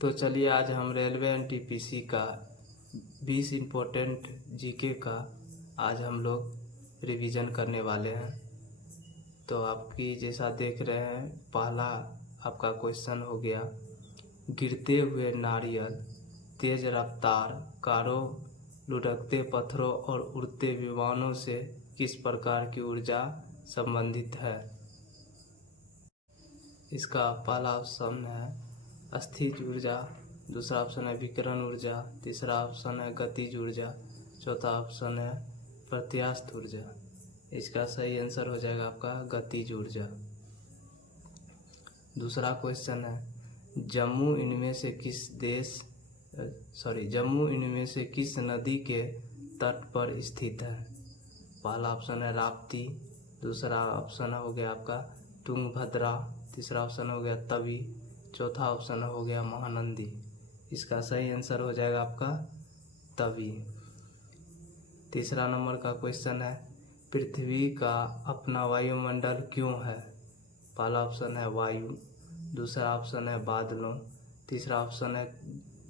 तो चलिए आज हम रेलवे एनटीपीसी का 20 इम्पोर्टेंट जीके का आज हम लोग रिवीजन करने वाले हैं। तो आपकी जैसा देख रहे हैं, पहला आपका क्वेश्चन हो गया, गिरते हुए नारियल, तेज रफ्तार कारों, लुढ़कते पत्थरों और उड़ते विमानों से किस प्रकार की ऊर्जा संबंधित है। इसका पहला ऑप्शन है स्थिज ऊर्जा, दूसरा ऑप्शन है विकिरण ऊर्जा, तीसरा ऑप्शन है गतिज ऊर्जा, चौथा ऑप्शन है प्रत्यास्थ ऊर्जा। इसका सही आंसर हो जाएगा आपका गतिज ऊर्जा। दूसरा क्वेश्चन है जम्मू इनमें से किस नदी के तट पर स्थित है। पहला ऑप्शन है राप्ती, दूसरा ऑप्शन हो गया आपका तुंगभद्रा, तीसरा ऑप्शन हो गया तवी, चौथा ऑप्शन हो गया महानंदी। इसका सही आंसर हो जाएगा आपका तवी। तीसरा नंबर का क्वेश्चन है पृथ्वी का अपना वायुमंडल क्यों है। पहला ऑप्शन है वायु, दूसरा ऑप्शन है बादलों, तीसरा ऑप्शन है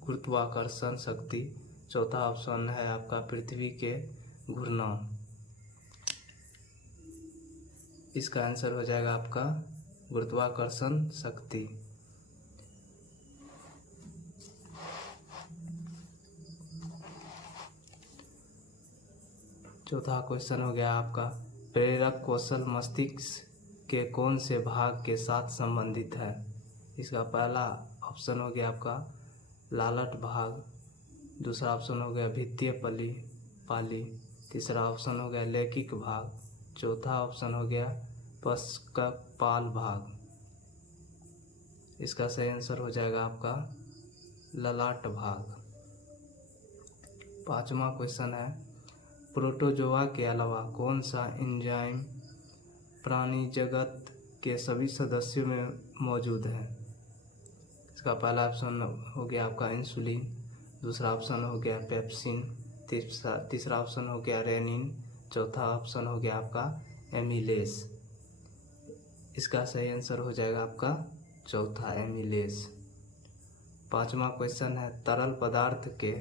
गुरुत्वाकर्षण शक्ति, चौथा ऑप्शन है आपका पृथ्वी के घूर्णन। इसका आंसर हो जाएगा आपका गुरुत्वाकर्षण शक्ति। चौथा क्वेश्चन हो गया आपका प्रेरक कौशल मस्तिष्क के कौन से भाग के साथ संबंधित है। इसका पहला ऑप्शन हो गया आपका लालट भाग, दूसरा ऑप्शन हो गया भित्तीय पाली, तीसरा ऑप्शन हो गया लैकिक भाग, चौथा ऑप्शन हो गया पश्चकपाल भाग। इसका सही आंसर हो जाएगा आपका ललाट भाग। पांचवा क्वेश्चन है प्रोटोजोआ के अलावा कौन सा एंजाइम प्राणी जगत के सभी सदस्यों में मौजूद है। इसका पहला ऑप्शन हो गया आपका इंसुलिन, दूसरा ऑप्शन हो गया पेप्सिन, तीसरा ऑप्शन हो गया रेनिन, चौथा ऑप्शन हो गया आपका एमिलेस। इसका सही आंसर हो जाएगा आपका चौथा एमिलेस। पांचवा क्वेश्चन है तरल पदार्थ के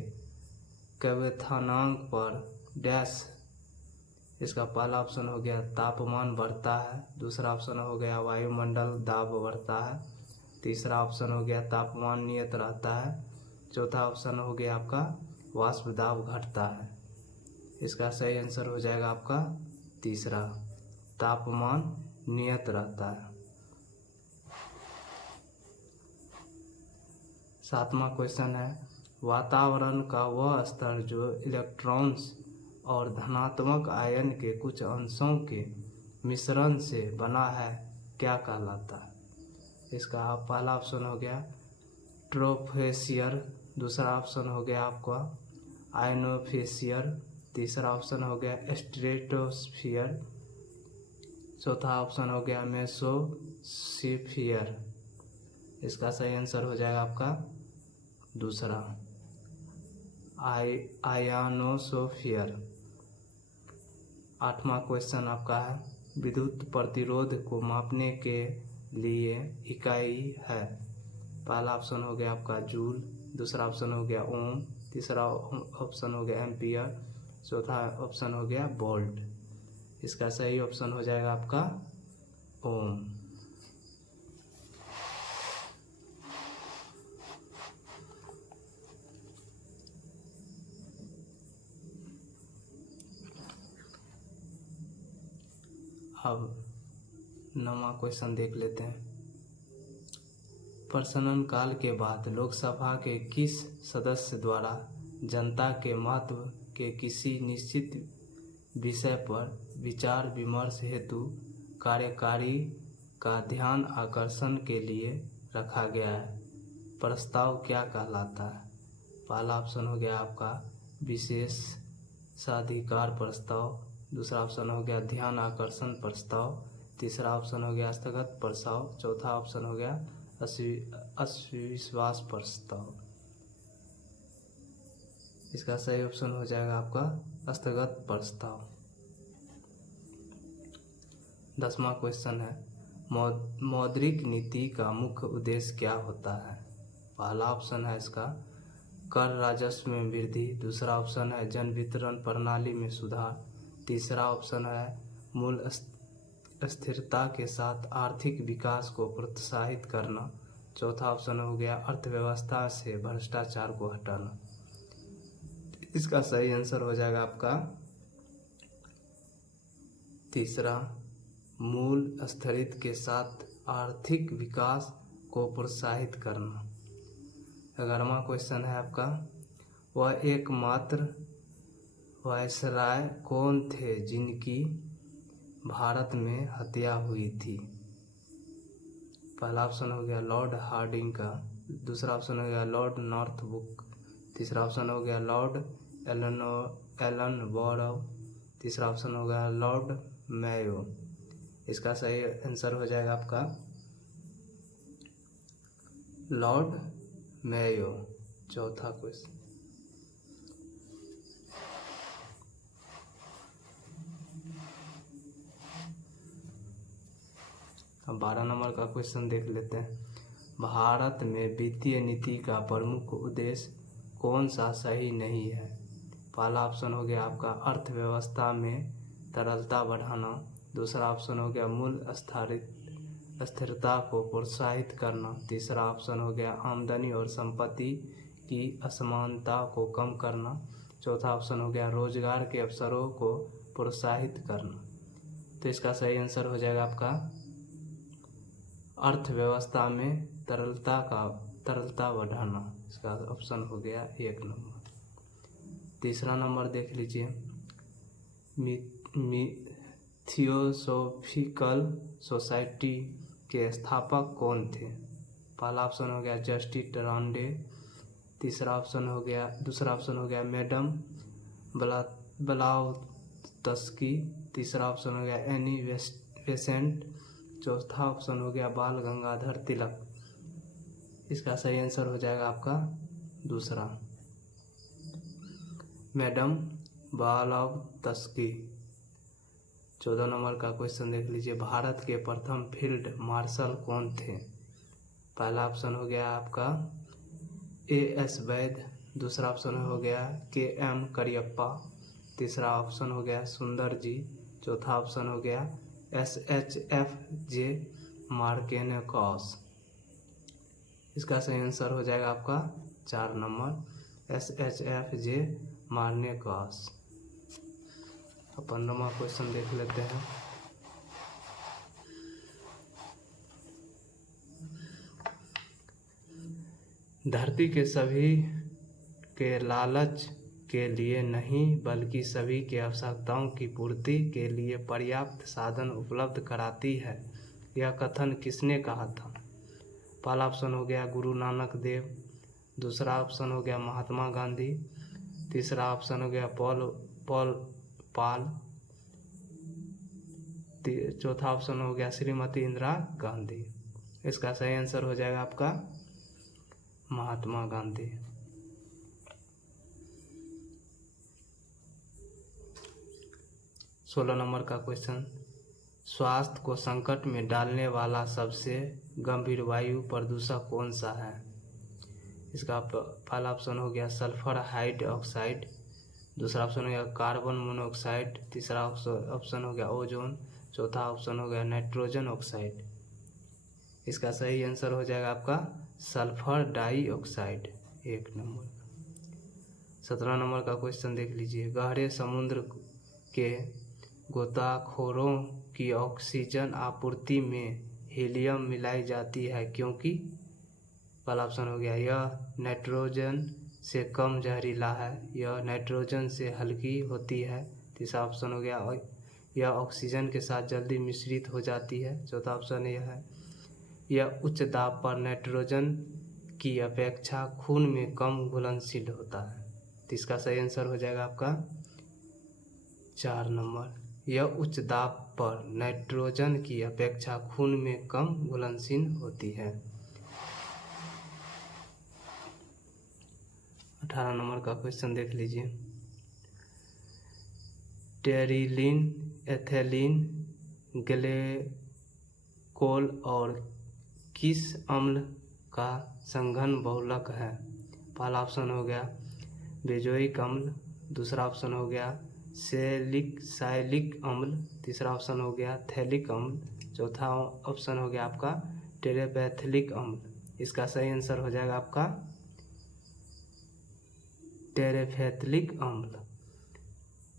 क्वथनांक पर डैश। इसका पहला ऑप्शन हो गया तापमान बढ़ता है, दूसरा ऑप्शन हो गया वायुमंडल दाब बढ़ता है, तीसरा ऑप्शन हो गया तापमान नियत रहता है, चौथा ऑप्शन हो गया आपका वाष्प दाब घटता है। इसका सही आंसर हो जाएगा आपका तीसरा, तापमान नियत रहता है। सातवां क्वेश्चन है वातावरण का वह स्तर जो इलेक्ट्रॉन्स और धनात्मक आयन के कुछ अंशों के मिश्रण से बना है क्या कहलाता है। इसका पहला ऑप्शन हो गया ट्रोपोस्फियर, दूसरा ऑप्शन हो गया आपका आयनोस्फियर, तीसरा ऑप्शन हो गया स्ट्रेटोस्फियर, चौथा ऑप्शन हो गया मेसोस्फियर। इसका सही आंसर हो जाएगा आपका दूसरा आयनोस्फियर। आठवां क्वेश्चन आपका है विद्युत प्रतिरोध को मापने के लिए इकाई है। पहला ऑप्शन हो गया आपका जूल, दूसरा ऑप्शन हो गया ओम, तीसरा ऑप्शन हो गया एम्पियर, चौथा ऑप्शन हो गया वोल्ट। इसका सही ऑप्शन हो जाएगा आपका ओम। अब नौवां क्वेश्चन देख लेते हैं। प्रश्नन काल के बाद लोकसभा के किस सदस्य द्वारा जनता के महत्व के किसी निश्चित विषय पर विचार विमर्श हेतु कार्यकारी का ध्यान आकर्षण के लिए रखा गया है। प्रस्ताव क्या कहलाता है। पहला ऑप्शन हो गया आपका विशेषाधिकार प्रस्ताव, दूसरा ऑप्शन हो गया ध्यान आकर्षण प्रस्ताव, तीसरा ऑप्शन हो गया स्थगत प्रस्ताव, चौथा ऑप्शन हो गया अविश्वास प्रस्ताव। इसका सही ऑप्शन हो जाएगा आपका स्थगत प्रस्ताव। 10वां क्वेश्चन है मौद्रिक नीति का मुख्य उद्देश्य क्या होता है। पहला ऑप्शन है इसका कर राजस्व में वृद्धि, दूसरा ऑप्शन है जन वितरण प्रणाली में सुधार, तीसरा ऑप्शन है मूल स्थिरता के साथ आर्थिक विकास को प्रोत्साहित करना, चौथा ऑप्शन हो गया अर्थव्यवस्था से भ्रष्टाचार को हटाना। इसका सही आंसर हो जाएगा आपका तीसरा, मूल स्थिरता के साथ आर्थिक विकास को प्रोत्साहित करना। 11वां क्वेश्चन है आपका, वह एकमात्र वायसराय कौन थे जिनकी भारत में हत्या हुई थी? पहला ऑप्शन हो गया लॉर्ड हार्डिंग का, दूसरा ऑप्शन हो गया लॉर्ड नॉर्थब्रुक, तीसरा ऑप्शन हो गया लॉर्ड एलन बोरो, तीसरा ऑप्शन हो गया लॉर्ड मेयो। इसका सही आंसर हो जाएगा आपका लॉर्ड मेयो, चौथा क्वेश्चन। अब 12 नंबर का क्वेश्चन देख लेते हैं। भारत में वित्तीय नीति का प्रमुख उद्देश्य कौन सा सही नहीं है? पहला ऑप्शन हो गया आपका अर्थव्यवस्था में तरलता बढ़ाना, दूसरा ऑप्शन हो गया मूल स्थिरता को प्रोत्साहित करना, तीसरा ऑप्शन हो गया आमदनी और संपत्ति की असमानता को कम करना, चौथा ऑप्शन हो गया रोजगार के अवसरों को प्रोत्साहित करना। तो इसका सही आंसर हो जाएगा आपका अर्थव्यवस्था में तरलता बढ़ाना। इसका ऑप्शन हो गया 1 नंबर। तीसरा नंबर देख लीजिए, थियोसॉफिकल सोसाइटी के स्थापक कौन थे? पहला ऑप्शन हो गया जस्टिस टरांडे, दूसरा ऑप्शन हो गया मैडम ब्लावत्स्की, तीसरा ऑप्शन हो गया एनी बेसेंट, चौथा ऑप्शन हो गया बाल गंगाधर तिलक। इसका सही आंसर हो जाएगा आपका दूसरा, मैडम ब्लावत्स्की। 14 नंबर का क्वेश्चन देख लीजिए, भारत के प्रथम फील्ड मार्शल कौन थे? पहला ऑप्शन हो गया आपका A.S. वैद, दूसरा ऑप्शन हो गया K.M. करियप्पा, तीसरा ऑप्शन हो गया सुंदर जी, चौथा ऑप्शन हो गया SHFJ मार्केनेकॉस। इसका सही आंसर हो जाएगा आपका 4 नंबर SHFJ मार्केनेकॉस। 15वां क्वेश्चन देख लेते हैं। धरती के सभी के लालच के लिए नहीं बल्कि सभी के आवश्यकताओं की पूर्ति के लिए पर्याप्त साधन उपलब्ध कराती है, यह कथन किसने कहा था? पहला ऑप्शन हो गया गुरु नानक देव, दूसरा ऑप्शन हो गया महात्मा गांधी, तीसरा ऑप्शन हो गया पाल, चौथा ऑप्शन हो गया श्रीमती इंदिरा गांधी। इसका सही आंसर हो जाएगा आपका महात्मा गांधी। 16 नंबर का क्वेश्चन, स्वास्थ्य को संकट में डालने वाला सबसे गंभीर वायु प्रदूषक कौन सा है? इसका पहला ऑप्शन हो गया सल्फर हाइड्रोक्साइड, दूसरा ऑप्शन हो गया कार्बन मोनोऑक्साइड, तीसरा ऑप्शन हो गया ओजोन, चौथा ऑप्शन हो गया नाइट्रोजन ऑक्साइड। इसका सही आंसर हो जाएगा आपका सल्फर डाइऑक्साइड, 1 नंबर। 17 नंबर का क्वेश्चन देख लीजिए, गहरे समुद्र के गोताखोरों की ऑक्सीजन आपूर्ति में हीलियम मिलाई जाती है क्योंकि? पहला ऑप्शन हो गया यह नाइट्रोजन से कम जहरीला है, यह नाइट्रोजन से हल्की होती है, तीसरा ऑप्शन हो गया यह ऑक्सीजन के साथ जल्दी मिश्रित हो जाती है, चौथा ऑप्शन यह है यह उच्च दाब पर नाइट्रोजन की अपेक्षा खून में कम घुलनशील होता है। तो इसका सही आंसर हो जाएगा आपका 4 नंबर, यह उच्च दाब पर नाइट्रोजन की अपेक्षा खून में कम घुलनशील होती है। 18 नंबर का क्वेश्चन देख लीजिए, टेरिलीन, एथिलीन, ग्लेकोल और किस अम्ल का संघन बहुलक है? पहला ऑप्शन हो गया बेंजोइक अम्ल, दूसरा ऑप्शन हो गया सैलिक अम्ल, तीसरा ऑप्शन हो गया थैलिक अम्ल, चौथा ऑप्शन हो गया आपका टेरेपैथिलिक अम्ल। इसका सही आंसर हो जाएगा आपका टेरेपैथिलिक अम्ल।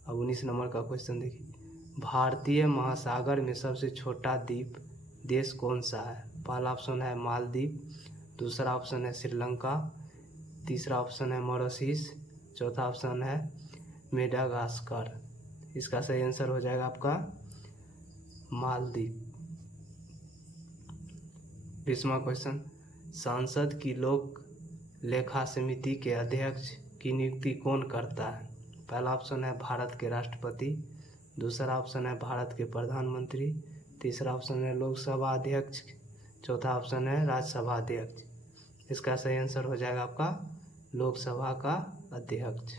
अब 19 नंबर का क्वेश्चन देखिए, भारतीय महासागर में सबसे छोटा द्वीप देश कौन सा है? पहला ऑप्शन है मालदीव, दूसरा ऑप्शन है श्रीलंका, तीसरा ऑप्शन है मॉरिशस, चौथा ऑप्शन है मेडागास्कर। इसका सही आंसर हो जाएगा आपका मालदीव। 20वां क्वेश्चन, संसद की लोक लेखा समिति के अध्यक्ष की नियुक्ति कौन करता है? पहला ऑप्शन है भारत के राष्ट्रपति, दूसरा ऑप्शन है भारत के प्रधानमंत्री, तीसरा ऑप्शन है लोकसभा अध्यक्ष, चौथा ऑप्शन है राज्यसभा अध्यक्ष। इसका सही आंसर हो जाएगा आपका लोकसभा का अध्यक्ष।